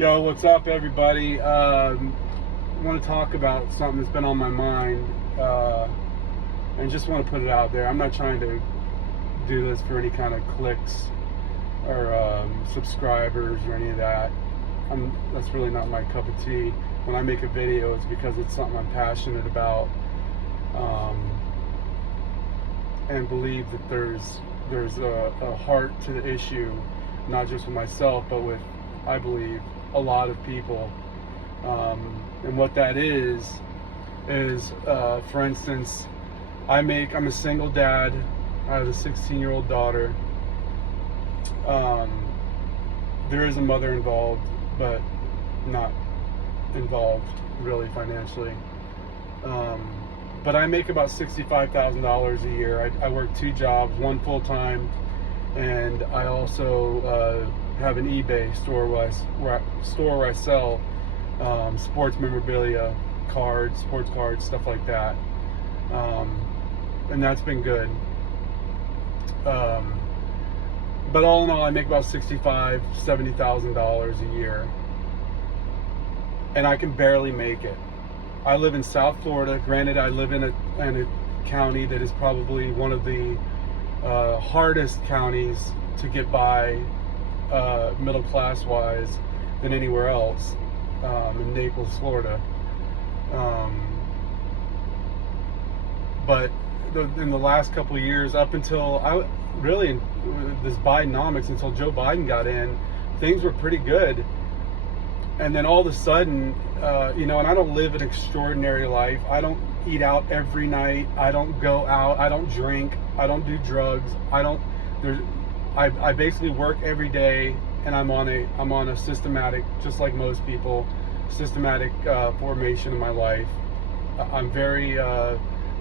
Yo, what's up, everybody? I want to talk about something that's been on my mind, and just want to put it out there. I'm not trying to do this for any kind of clicks or subscribers or any of that. That's really not my cup of tea. When I make a video, it's because it's something I'm passionate about, and believe that there's a heart to the issue, not just with myself, but with, I believe, a lot of people. And what that is for instance, I'm a single dad. I have a 16-year-old daughter. There is a mother involved, but not involved really financially. But I make about $65,000 a year. I work 2 jobs, one full-time, and I also have an eBay store where I sell sports memorabilia, sports cards, stuff like that. And that's been good. But all in all, I make about $65,000, $70,000 a year, and I can barely make it. I live in South Florida. Granted, I live in a county that is probably one of the hardest counties to get by middle class wise than anywhere else, in Naples, Florida. But in the last couple of years, up until this Bidenomics, until Joe Biden got in, things were pretty good. And then all of a sudden, and I don't live an extraordinary life. I don't eat out every night. I don't go out. I don't drink. I don't do drugs. I basically work every day, and I'm on a systematic, just like most people, systematic formation in my life. I'm very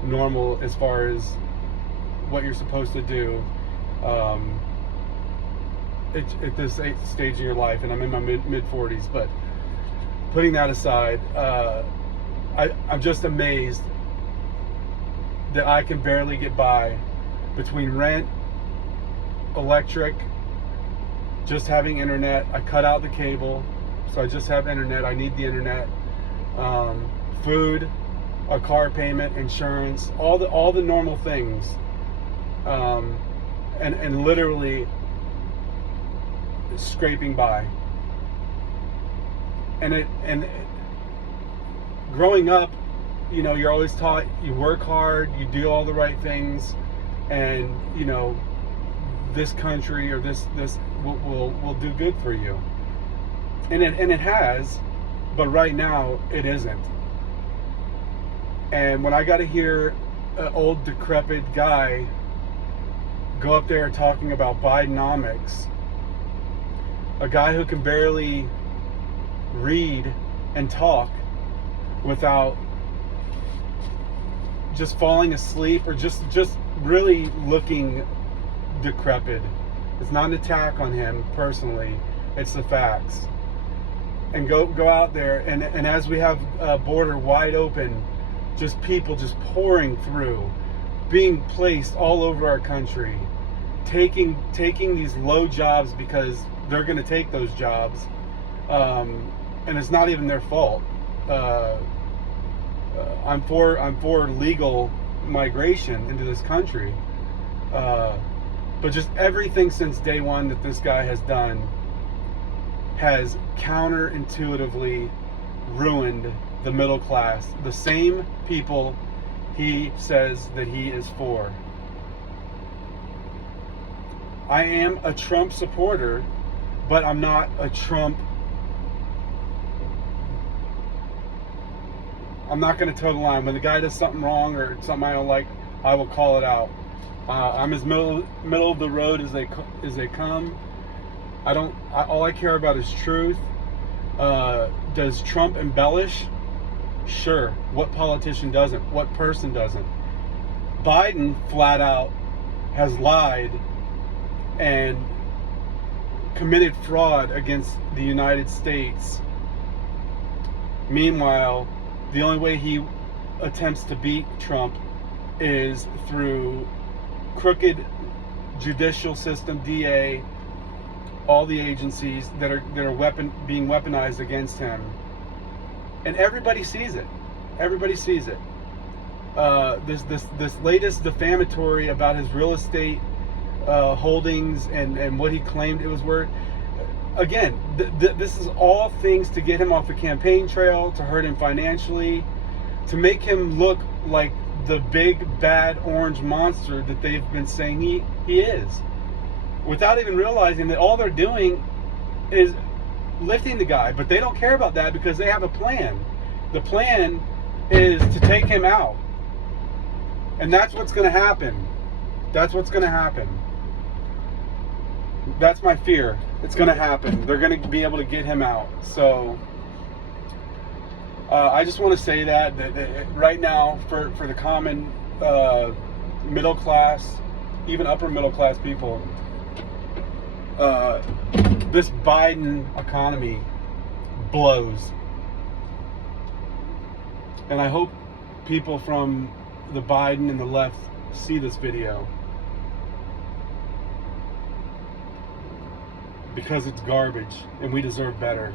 normal as far as what you're supposed to do at this stage in your life, and I'm in my mid 40s. But putting that aside, I'm just amazed that I can barely get by between rent, electric, just having internet. I cut out the cable, so I just have internet. I need the internet. Food, a car payment, insurance, all the normal things, and literally scraping by. And growing up, you're always taught you work hard, you do all the right things, and this country or this will do good for you. And it has, but right now it isn't. And when I got to hear an old decrepit guy go up there talking about Bidenomics, a guy who can barely read and talk without just falling asleep or just really looking decrepit. It's not an attack on him personally, it's the facts. And go out there, and as we have a border wide open, just people just pouring through, being placed all over our country, taking these low jobs because they're going to take those jobs, and it's not even their fault. I'm for legal migration into this country, but just everything since day one that this guy has done has counterintuitively ruined the middle class, the same people he says that he is for. I am a Trump supporter, but I'm not a Trump. I'm not going to toe the line. When the guy does something wrong or something I don't like, I will call it out. I'm as middle of the road as they come. All I care about is truth. Does Trump embellish? Sure. What politician doesn't? What person doesn't? Biden flat out has lied and committed fraud against the United States. Meanwhile, the only way he attempts to beat Trump is through crooked judicial system, DA, all the agencies that are being weaponized against him, and everybody sees it. Everybody sees it. This latest defamatory about his real estate holdings and what he claimed it was worth. Again, this is all things to get him off the campaign trail, to hurt him financially, to make him look like the big bad orange monster that they've been saying he is, without even realizing that all they're doing is lifting the guy. But they don't care about that because they have a plan. The plan is to take him out, and that's what's going to happen. That's what's going to happen. That's my fear. It's going to happen. They're going to be able to get him out. So I just want to say that right now, for the common middle class, even upper middle class people, this Biden economy blows. And I hope people from the Biden and the left see this video, because it's garbage and we deserve better.